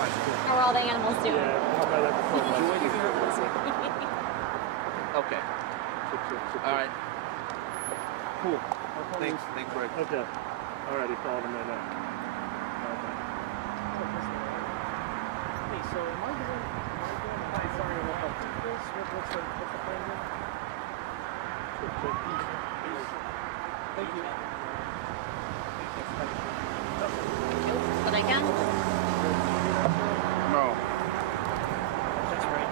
How are all the animals doing? Okay. All right. Cool. Thanks, Greg. Okay. All right, he called him right now. Hey, so am I doing sorry about this? What's the plan here? Thank you. But I can. No. That's right.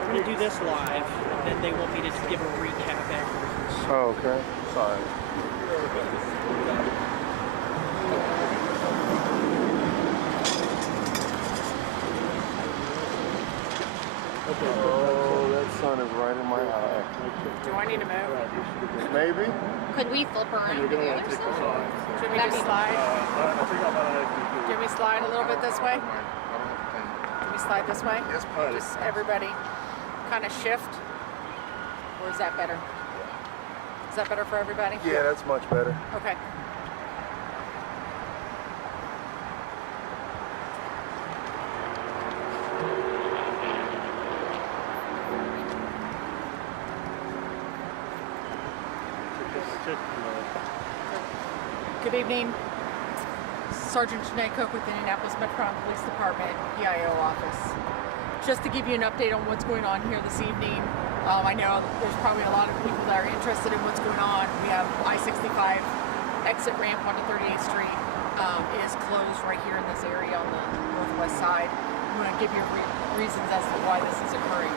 We're going to do this live, and then they want me to just give a recap afterwards. Oh, okay. Sorry. Oh, that sun is right in my eye. Do I need to move? Maybe? Could we flip around to the other side? Should we just slide? Should we slide a little bit this way? Should we slide this way? Yes, please. Just everybody kind of shift? Or is that better? Is that better for everybody? Yeah, that's much better. Okay. Good evening. Sergeant Janae Cook with the Indianapolis Metropolitan Police Department, PIO office. Just to give you an update on what's going on here this evening. I know there's probably a lot of people that are interested in what's going on. We have I-65 exit ramp onto 38th Street is closed right here in this area on the northwest side. I'm going to give you reasons as to why this is occurring.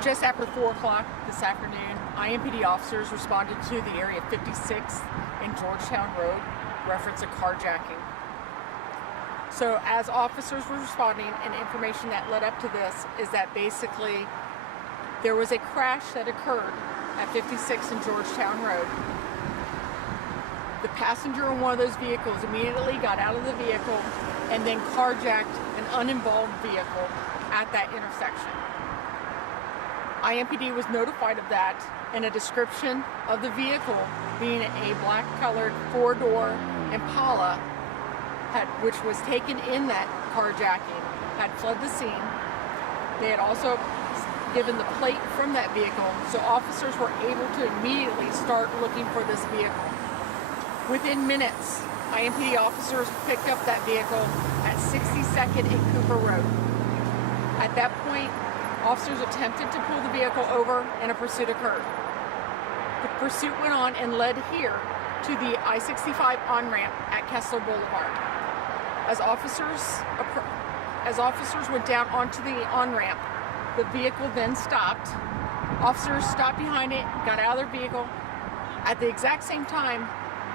Just after 4 o'clock this afternoon, IMPD officers responded to the area of 56th and Georgetown Road, reference a carjacking. So as officers were responding, and information that led up to this is that basically there was a crash that occurred at 56th and Georgetown Road. The passenger in one of those vehicles immediately got out of the vehicle and then carjacked an uninvolved vehicle at that intersection. IMPD was notified of that, and a description of the vehicle being a black-colored 4-door Impala, which was taken in that carjacking, had fled the scene. They had also given the plate from that vehicle, so officers were able to immediately start looking for this vehicle. Within minutes, IMPD officers picked up that vehicle at 62nd and Cooper Road. At that point, officers attempted to pull the vehicle over and a pursuit occurred. The pursuit went on and led here to the I-65 on-ramp at Kessler Boulevard. As officers went down onto the on-ramp, the vehicle then stopped. Officers stopped behind it, got out of their vehicle. At the exact same time,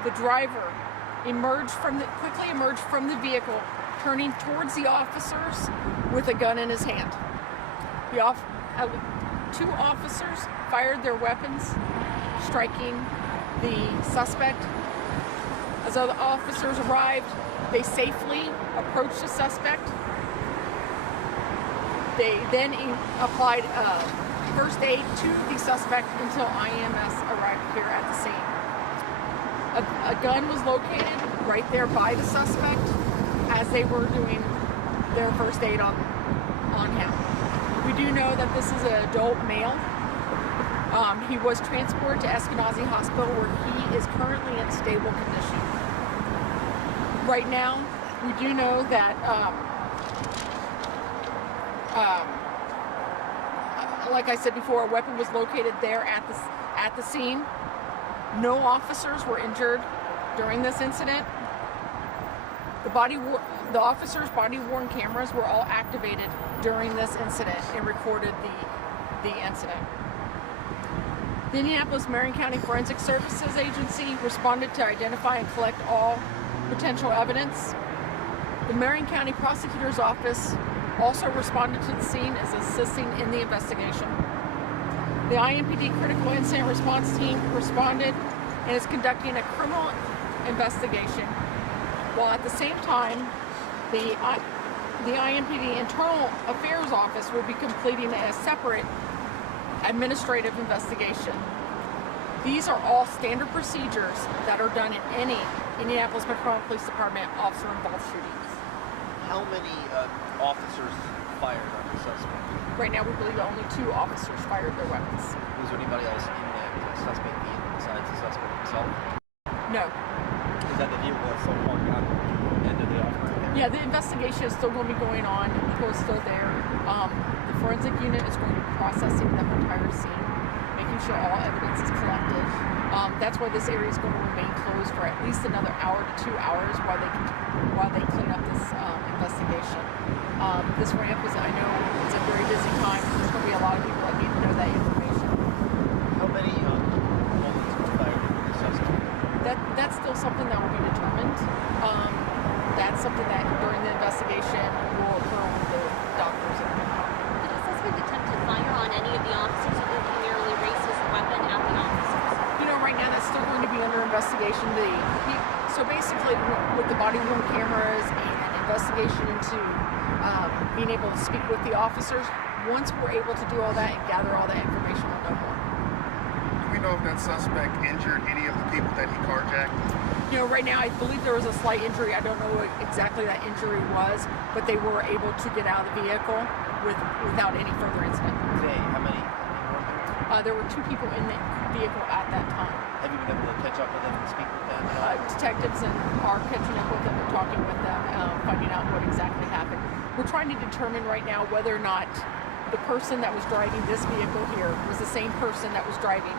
the driver quickly emerged from the vehicle, turning towards the officers with a gun in his hand. Two officers fired their weapons, striking the suspect. As other officers arrived, they safely approached the suspect. They then applied first aid to the suspect until IMS arrived here at the scene. A gun was located right there by the suspect as they were doing their first aid on him. We do know that this is an adult male. He was transported to Eskenazi Hospital where he is currently in stable condition. Right now, we do know that, like I said before, a weapon was located there at the scene. No officers were injured during this incident. The officers' body-worn cameras were all activated during this incident and recorded the incident. The Indianapolis Marion County Forensic Services Agency responded to identify and collect all potential evidence. The Marion County Prosecutor's Office also responded to the scene, is assisting in the investigation. The IMPD Critical Incident Response Team responded and is conducting a criminal investigation, while at the same time, the IMPD Internal Affairs Office will be completing a separate administrative investigation. These are all standard procedures that are done in any Indianapolis Metropolitan Police Department officer-involved shootings. How many officers fired on the suspect? Right now, we believe only 2 officers fired their weapons. Was there anybody else in that suspect vehicle besides the suspect himself? No. Is that the vehicle that's still parked on the end of the offer right there? Yeah, the investigation is still going to be going on. Eco is still there. The forensic unit is going to be processing the entire scene, making sure all evidence is collected. That's why this area is going to remain closed for at least another hour to 2 hours while they clean up this investigation. This ramp is, I know, it's a very busy time. There's going to be a lot of people that need to know that information. How many bullets were fired into the suspect? That's still something that will be determined. That's something that during the investigation will occur with the doctors. Did a suspect attempt to fire on any of the officers, or did he merely raise his weapon at the officers? You know, right now that's still going to be under investigation. So basically, with the body worn cameras and investigation into being able to speak with the officers, once we're able to do all that and gather all that information, we'll know more. Do we know if that suspect injured any of the people that he carjacked? You know, right now I believe there was a slight injury. I don't know what exactly that injury was, but they were able to get out of the vehicle without any further incident. Today, how many were there? There were 2 people in the vehicle at that time. Have you been able to catch up with them and speak with them? Detectives are catching up with them and talking with them, finding out what exactly happened. We're trying to determine right now whether or not the person that was driving this vehicle here was the same person that was driving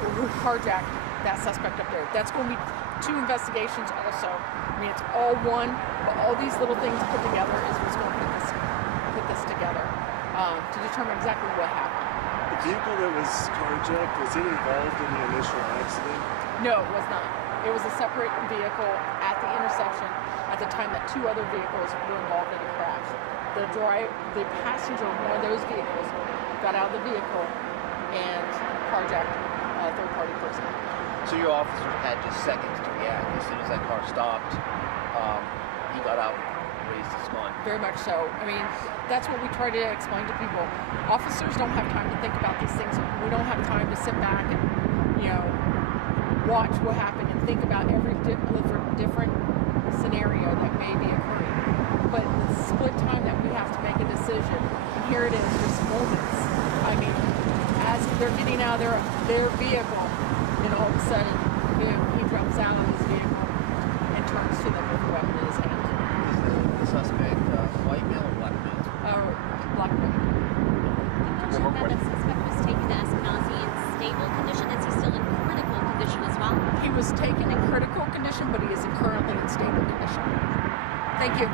or who carjacked that suspect up there. That's going to be 2 investigations also. I mean, it's all one, but all these little things put together is what's going to put this together to determine exactly what happened. The vehicle that was carjacked, was it involved in the initial accident? No, it was not. It was a separate vehicle at the intersection at the time that 2 other vehicles were involved in a crash. The passenger of one of those vehicles got out of the vehicle and carjacked a third-party person. So your officers had just seconds to react. As soon as that car stopped, he got out, raised his gun. Very much so. I mean, that's what we try to explain to people. Officers don't have time to think about these things. We don't have time to sit back and, watch what happened and think about every different scenario that may be occurring. But the split time that we have to make a decision, and here it is, just moments. I mean, as they're getting out of their vehicle, and all of a sudden, he jumps out of his vehicle and turns to them with a weapon in his hand. Is the suspect white male or black male? Black man. You mentioned that the suspect was taken to Eskenazi in stable condition. Is he still in critical condition as well? He was taken in critical condition, but he is currently in stable condition. Thank you.